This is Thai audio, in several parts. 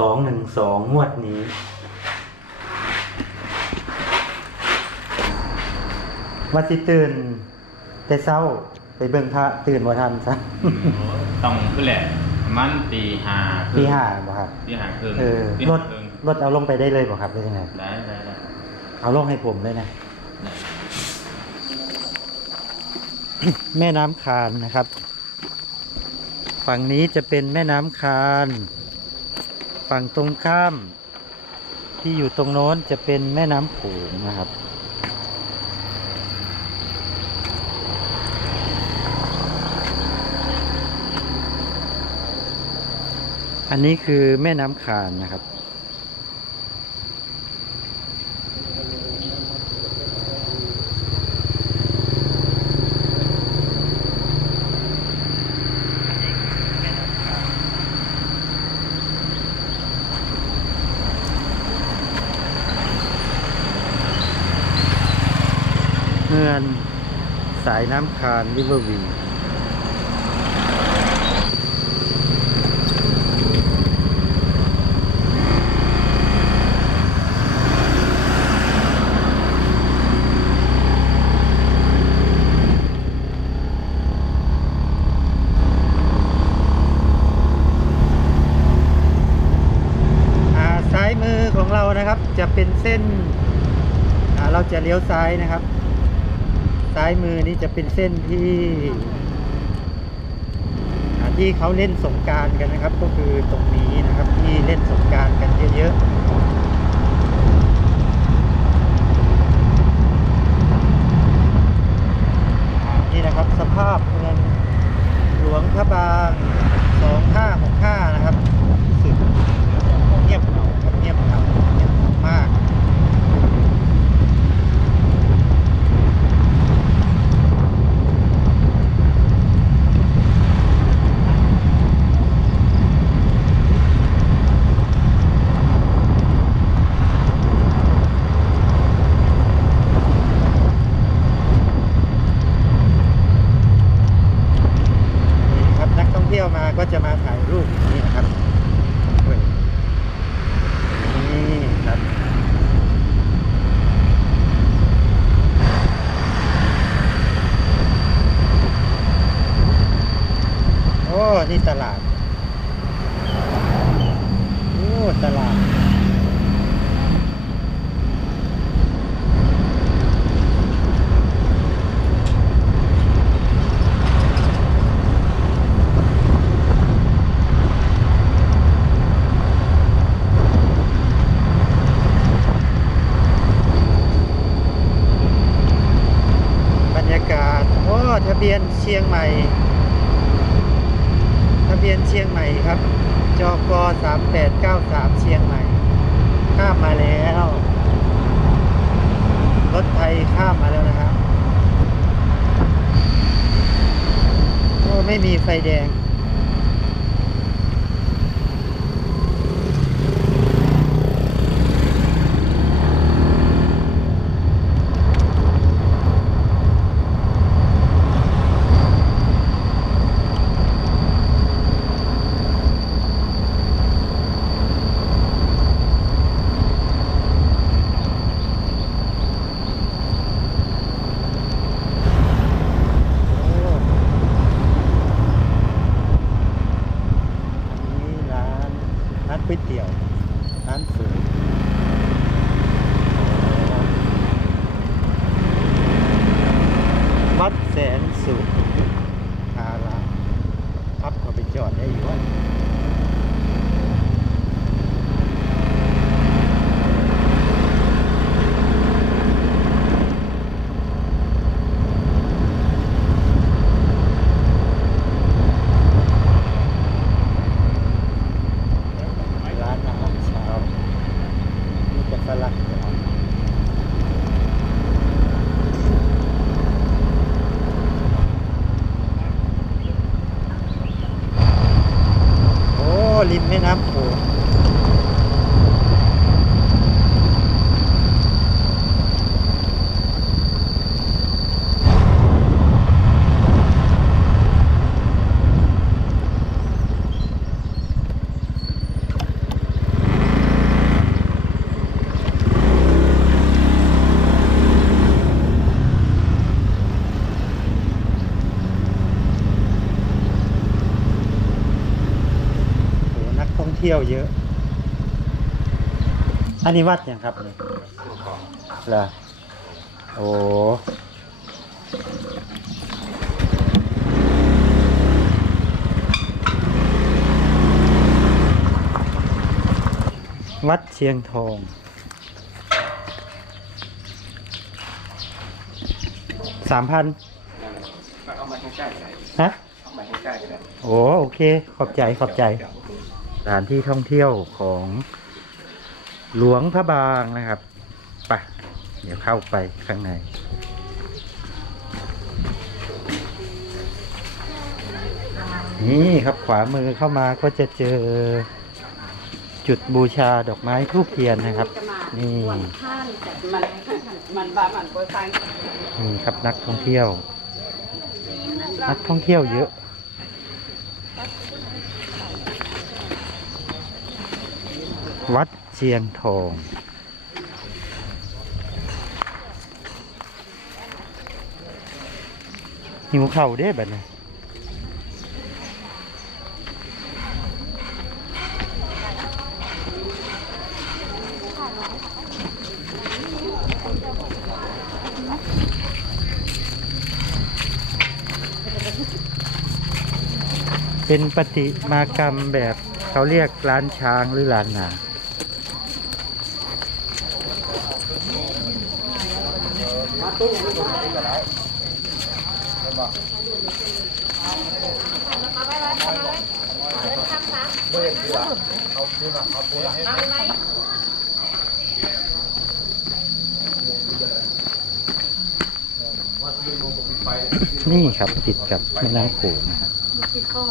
สองหนึ่งสองงวดนี้วัดสิตื่น แต่เศร้าไปเบิ่งพระตื่นบ่ทันซะต้องขึ้นแหละประมันตีห้าครึ่งตีห้าบ่ครับตีห้าครึ่งเออตีรห้าถครึ่งรถเอาลงไปได้เลยบ่ครับหรือยังไงได้ได้ได้เอาลงให้ผมเลยนะได้แม่น้ำคานนะครับ ฝั่งนี้จะเป็นแม่น้ำคาน ฝั่งตรงข้าม ที่อยู่ตรงโน้นจะเป็นแม่น้ำโขงนะครับ อันนี้คือแม่น้ำคานนะครับ เงินสายน้ำคานริเวอร์วีอ่ายมือของเรานะครับจะเป็นเส้นเราจะเลี้ยวซ้ายนะครับ ซ้ายมือนี่จะเป็นเส้นที่ที่เขาเล่นสงการกันนะครับ ก็คือตรงนี้นะครับที่เล่นสงการกันเยอะๆนี่นะครับสภาพเมืองหลวงพระบาง 2565 นะครับรู้สึกเงียบเหงาครับเงียบเหงาเงียบเหงามาก นี่ครับนักท่องเที่ยวมาก็จะมาถ่ายรูปอย่างนี้นะครับเฮ้ยนี่ครับโอ้นี่ตลาดโอ้ตลาด บรรยากาศ โอ้ ทะเที่ยวเยอะ อันนี้วัดยังครับเนี่ยเหรอโอ้วัดเชียงทอง สามพันเอามาใกล้ๆเลยฮะเอามาใกล้ๆเลยโอ้โอเค ขอบใจ ขอบใจ สถานที่ท่องเที่ยวของหลวงพระบางนะครับไปเดี๋ยวเข้าไปข้างในนี่ครับขวามือเข้ามาก็จะเจอจุดบูชาดอกไม้ทูบเทียนนะครับ นี่นี่ครับนักท่องเที่ยว นักท่องเที่ยวเยอะ วัดเชียงทอง หิวเข่าวเด้แบบนี้เป็นปฏิมากรรมแบบเขาเรียกร้านช้างหรือร้านหนา นี่ครับติดกับแม่น้ำโขงนะครับปิดข้อ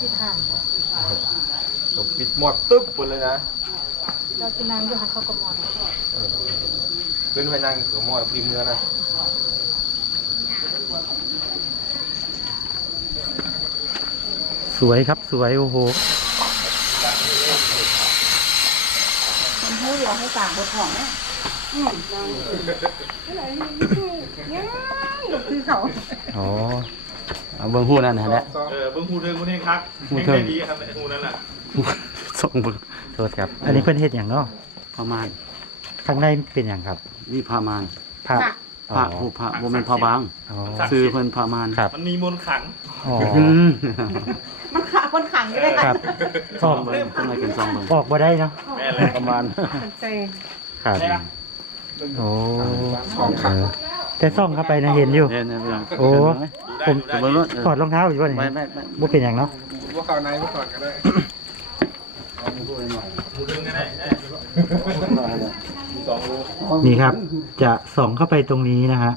ปิดห่างผมปิดหมดตึ๊บหมดเลยนะเรากินน้ำอยู่หันเข้ากระมอนขึ้นไปนั่งกับหมอริมเนื้อนะสวยครับสวยโอ้โห มันให้เราให้ ต่างบทของนะอืมนางอะไรนี่คือเขาอ๋อเอาเบิ่งหูนั่นนะแหละ เออเบิ่งหูเทิงคนเองครับหูเฮงเทิง ได้ดีครับไอ้หูนั่นน่ะส่งเบิ่งโทษครับอันนี้เพื่อนเฮ็ดอย่างเนาะพม่านข้างในเป็นอย่างครับนี่พม่านพระพระผู้พระบ่แม่นพระบาง อ๋อ ซื้อเพิ่นพม่านครับ มันมีมนต์ขลัง อ๋อ อืมมันขา คนขังอยู่เลยคค่ะรับซออองกเบิ่งเพิ่นให้เป็นซองเบิ่งออกมาได้เนาะแม่เลยประมาณมันเจครับโอ้เออแต่ซ่องเข้าไปนะเห็นอยู่เห็นไหมพี่น้องโอ้ ผมเบิ่งรถเออถอดรองเท้าอยู่ว่านี่ไม่ไม่ไม่บ่เป็นอย่างเนาะว่าเข้าในก็ก่อนก็ได้หูเทิงก็ได้เอ้ยสองรูนี่ครับ จะส่องเข้าไปตรงนี้นะฮะ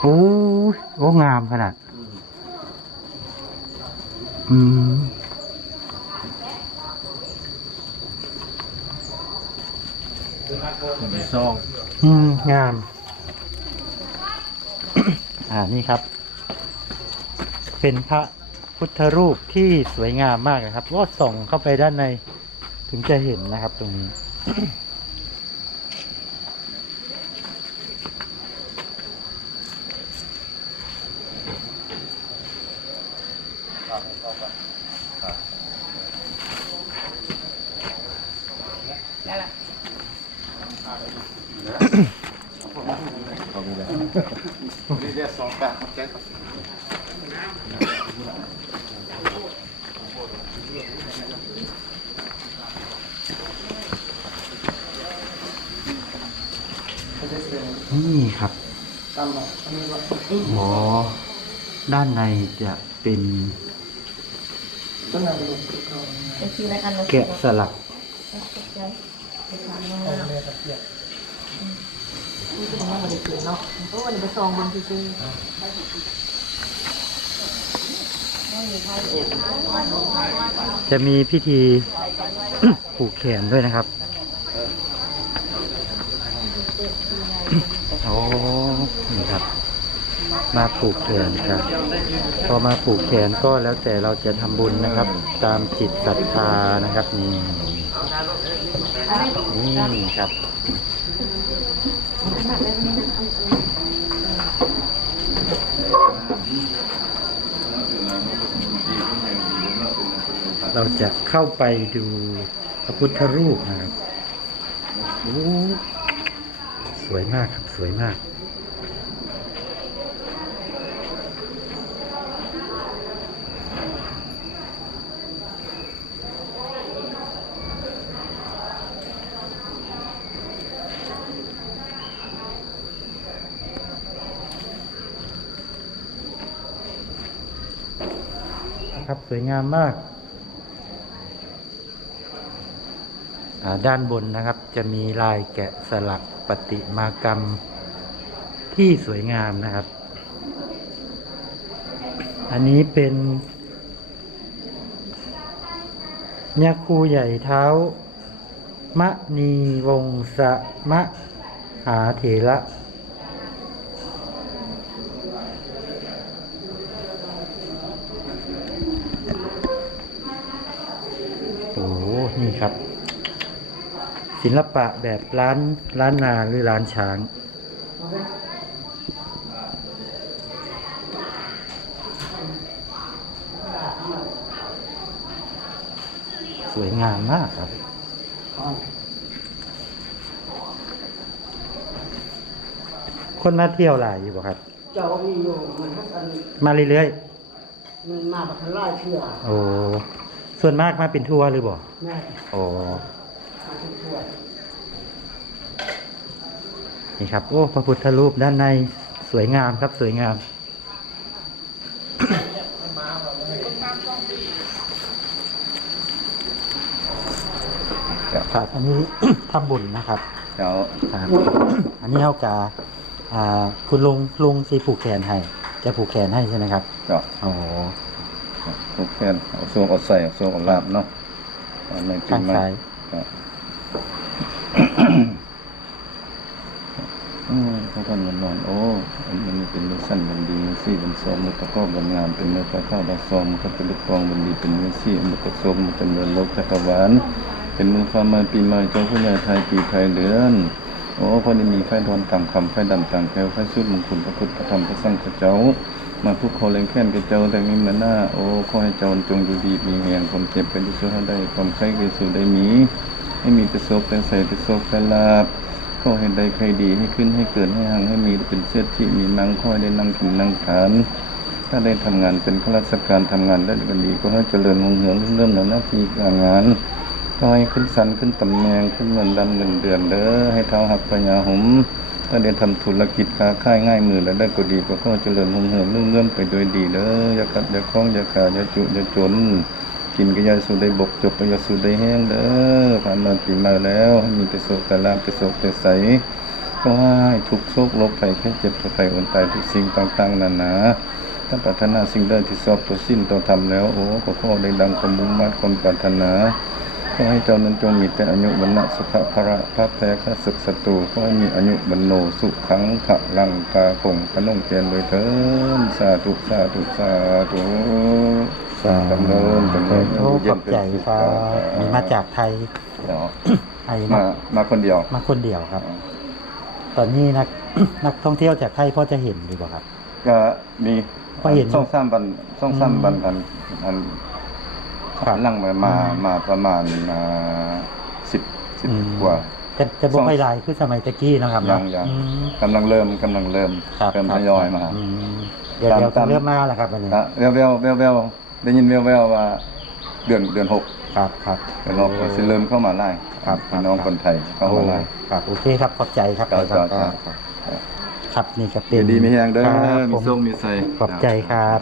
โอ้ยโอ้งามขนาด อืมซองอืมงาม อ่านี่ครับ เป็นพระพุทธรูปที่สวยงามมากนะครับก็ส่องเข้าไปด้านในถึงจะเห็นนะครับตรงนี้ นี่เรียกสองแปดครับแก๊สครับนี่ครับอ๋อด้านในจะเป็นเป็นทีละอันละแกะสลัก นี่คือมันไม่ได้ เกินเนาะเพราะวันนี้ไปซองบนซื้อจะมีพิธีผูกแขนด้วยนะครับ โอ้นี่ครับ มาผูกแขนครับ พอมาผูกแขนก็แล้วแต่เราจะทำบุญนะครับ ตามจิตศรัทธานะครับนี่นี่ครับ เรา จะเข้าไปดูพระพุทธรูปนะครับโอ้สวยมากครับ สวยมากครับสวยงามมาก อ่า ด้านบนนะครับจะมีลายแกะสลักปฏิมากรรมที่สวยงามนะครับ อันนี้เป็นยาคูใหญ่เท้ามะนีวงศะมะหาเถระ โอ้โหนี่ครับ ศิลปะแบบร้านร้านนาหรือร้านช้าง สวยงามมากครับคนมาเที่ยวหลายอยู่บ่ครับ เจ้ามีอยู่มันทักอันมาเรื่อยมันมาบักไล่เชื่อๆ โอ้ ส่วนมากมาเป็นทัวร์หรือบ่ แม่ โอ้ มาทุกทั่ว นี่ครับ โอ้พระพุทธรูปด้านในสวยงามครับ สวยงามครับอันนี้ทำบุญนะครับเดี๋ยวครับอันนี้เอากาอ่าคุณลุงลุงสีผูกแขนให้จะผูกแขนให้ใช่ไหมครับเดี๋ยวโอ้ทุกแค่เอาโซ่เอาใส่เอาโซ่เอาลาบเนาะเอาในปีข้างใหม่ ซ้าย ครับ อืมเขาท่านมันนอน โอ้อันนี้เป็นเมือสั้นบันดีเมือซี่บันสมมือประกอบบันงามเป็นเมือประข้าวบันซอมก็เป็นลูกกองบันดีเป็นเมือซี่มือประสมมือเป็นเรือนโลกจักรวาลเป็นมือฟ้ามาปีใหม่เจ้าผู้ใหญ่ไทยปีไทยเดือนโอ้พอได้มีไฟทอนต่างคำไฟดำต่างแถวไฟสุดมงคลพระพุทธพระธรรมพระสงฆเจ้า มาผู้โคเล่งแค้นกับเจ้าแต่มีเหมือนหน้าโอ้ขอให้เจ้าจงอยู่ดีมีแห่งความเจ็บเป็นที่สุดให้ได้ความไข้เกิดสู่ได้มีให้มีแต่โศกแต่ใส่แต่โศกแต่ลาบ ขอให้ได้ใครดีให้ขึ้นให้เกิดให้หังให้มีเป็นเสื้อที่มีนั่งขอให้ได้นั่งกินนั่งทาน ถ้าได้ทำงานเป็นข้าราชการทำงานได้กันดีก็ให้เจริญรุ่งเรืองเรื่องหน้าที่การงานก็ให้ขึ้นสันขึ้นตำแหน่งขึ้นเงินดำเงินเดือนเด้อให้เท้าหักปัญญาหุมถ้าได้ทำธุรกิจค้าขายง่ายมือแล้วได้ก็ดีก็ก็เจริญรุ่งเรืองเรื่องเรื่องไปโดยดีเด้ออย่าขัดอย่าคล้องอย่าขาดอย่าจุอย่าจน กินก็ยาสูได้บกจบก็ยาสูได้แห้งเด้อผ่านมาปีมาแล้วมีแต่โศกแต่ลาบแต่โศกแต่ใสก็ให้ทุกโชคลบไปแค่เจ็บตัวไข้อนตายทุกสิ่งต่างๆนานาถ้าปรารถนาสิ่งใดที่สอบตัวสิ้นตัวทำแล้ว โอ้ก็ขอได้ดังความมุ่งมั่นความปรารถนา ขอให้เจ้านั้นจงมีแต่อายุวันนะสุขภระพระแพ้ข้าศึกศัตรูขอให้มีอายุบรรโนสุขังพระลังกาคงพระนงเกียนโดยเถินสาธุสาธุสาธุสาจำเริญจำเริญโอ้ขอบใจครับมีมาจากไทยเดี๋ยวไทยมามามาคนเดียว มาคนเดียวครับ ตอนนี้นักนักท่องเที่ยวจากไทยพอจะเห็นดีกว่าครับ ก็มีก็เห็นช่องสามบันช่องสามบันอันอัน ครับลังมามาอืมมาประมาณอ่าสิบสิบอืมกว่าจะจะบอกไม่ลายคือสมัยตะกี้นะครับยังยังอืมกำลังเริ่มกำลังเริ่มครับเริ่มทยอยมาอืมเดี๋ยวตามเดี๋ยวตามเริ่มมาแล้วครับวันนี้อะแววแววแววแววได้ยินแววแววว่าเดือนเดือนหกครับครับเดือนหกก็จะเริ่มเข้ามาไล่ครับพี่น้องคนไทยเข้าโอ้มาไล่ครับโอเคครับขอบใจครับครับครับครับครับครับนี่ก็เป็นดีมีแหงเด้อครับมีผมส้มมีใส่ขอบใจครับ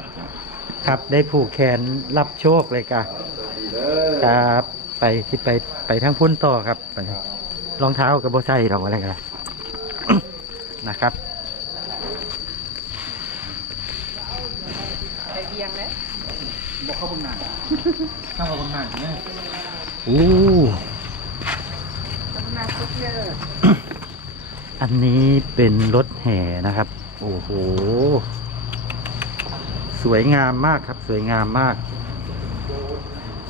ครับ ได้ผูกแขนรับโชคเลยครับครับ ไปที่ไปไปทางพุ่นต่อครับไปรองเท้ากับโบไซหรอกอะไรกันนะครับไปเอียงเลยบอกเข้าบนหนังเข้ามาบนหนังเนี่ยอู้ตำนานซุปเยอร์อันนี้เป็นรถแห่นะครับ โอ้โห สวยงามมากครับ สวยงามมาก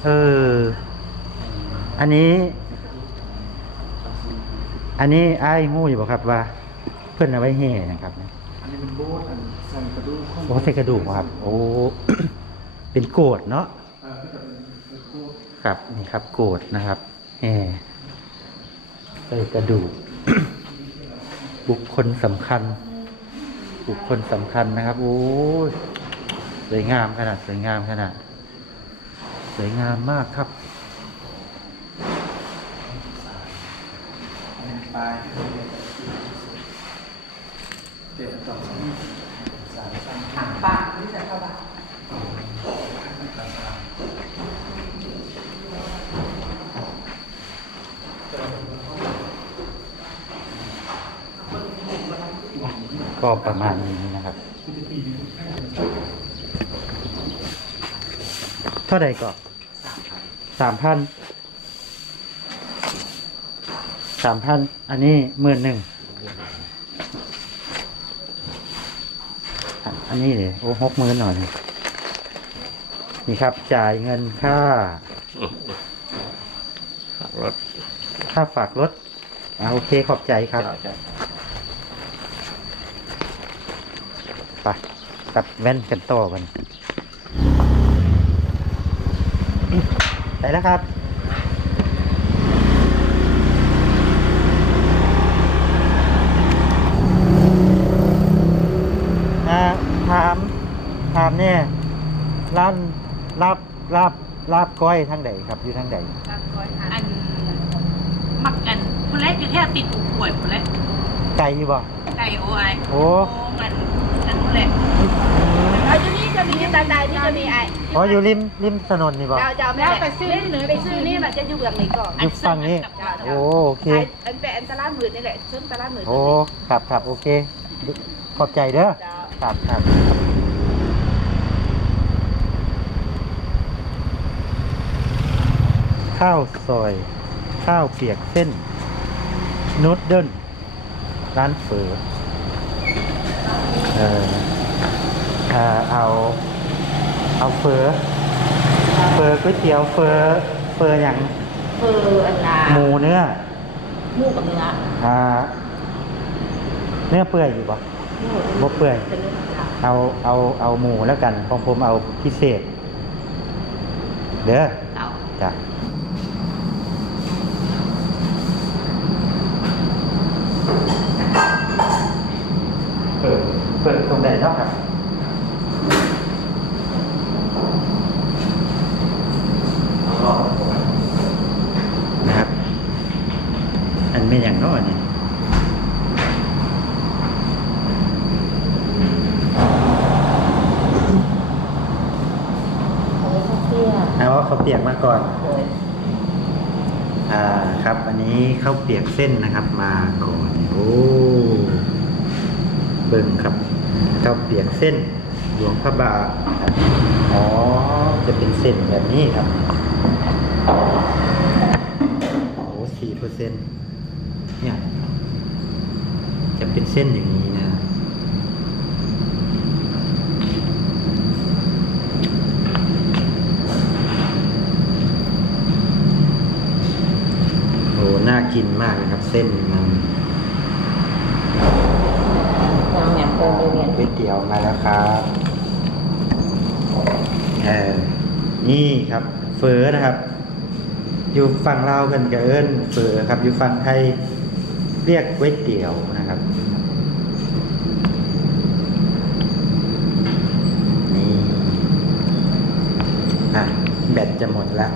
เออ อันนี้ อันนี้ไอ้ายงูอยู่บ่ครับว่า เพื่อนเอาไว้แห่นะครับอันนี้เป็นโบสถ์อันใส่กระดูกข้างโอ้ใส่กระดูกครับ โอ้ เป็นโกดเนาะครับนี่ครับ โกดนะครับแหมใส่กระดูก บุคคลสำคัญ บุคคลสำคัญนะครับ โอ้ วยงามขนาด สวยงามขนาด สวยงามมากครับปากนี่แต่เข้าปากก็ประมาณนี้นะครับเท่าไหร่ก็สามพันสามพันอันนี้หมื่นหนึ่งอะอันนี้เลยโอ้หกหมื่นหน่อยนี่นี่ครับ จ่ายเงินค่ารถค่าฝากรถอ่าโอเคขอบใจครับไปกลับแว่นกันต่อกัน ไปแล้วครับอ่าถามถามเนี่ยร้านลาบลาบลาบก้อยทางใดครับอยู่ทางใดอันมักกันคนแรกคือแค่ติดอูป่วยคนแรกไกลอยู่บ่ไก่โอไอโอ้มันอันคนแรกเอาอยู่นี่ จะมีตาใดนี่จะมีไอ้อ๋ออยู่ริมริมถนนนี่บ่เราจะเอาแม่ไปซื้อหรือไปซื้อนี่มันจะอยู่แบบนี้ก่อนอยู่ฝั่งนี้โอ้โอเคไอ้อันเป็นอันตลาดหมื่นนี่แหละซื้อตลาดหมื่นโอ้ครับครับโอเค ขอบใจเด้อเจ้าครับครับข้าวซอย ข้าวเปียกเส้นนูดเดิลร้านเฝอเออ เอ่อเอาเอาเฝอเฝอก๋วยเตี๋ยวเฝอเฝออย่างคืออันนาหมูเนื้อหมูกับเนื้ออ่าเนื้อเปื่อยอยู่ปะบ่เปื่อยเป็นเนื้อขาวเอาเอาเอาหมูแล้วกันของผมเอาพิเศษ เด้อเจ้าจ้ะเปิดเปิดตรงไหนเนาะครับนะครับ อันไม่อย่างน้อยนี่เอาเขาวเปียกมาก่อน อ่าครับ อันนี้ข้าวเปียกเส้นนะครับ มาก่อนโอ้เบิ่งครับข้าวเปียกเส้นหลวงพระบางครับอ๋อ จะเป็นเส้นแบบนี้ครับโอ้สี่เปอร์เซ็นเนี่ยจะ เป็นเส้นอย่างนี้นะ โอ้น่ากินมากเลยครับ เส้นมันยังแหนมเติมเรียนก๋วยเตี๋ยวมาแล้วครับเออนี่ครับเฟอนะครับ อยู่ฝั่งลาวกันกับเอิญเฟอครับ อยู่ฝั่งไทย เรียกก๋วยเตี๋ยวนะครับ นี่อะแบตจะหมดแล้ว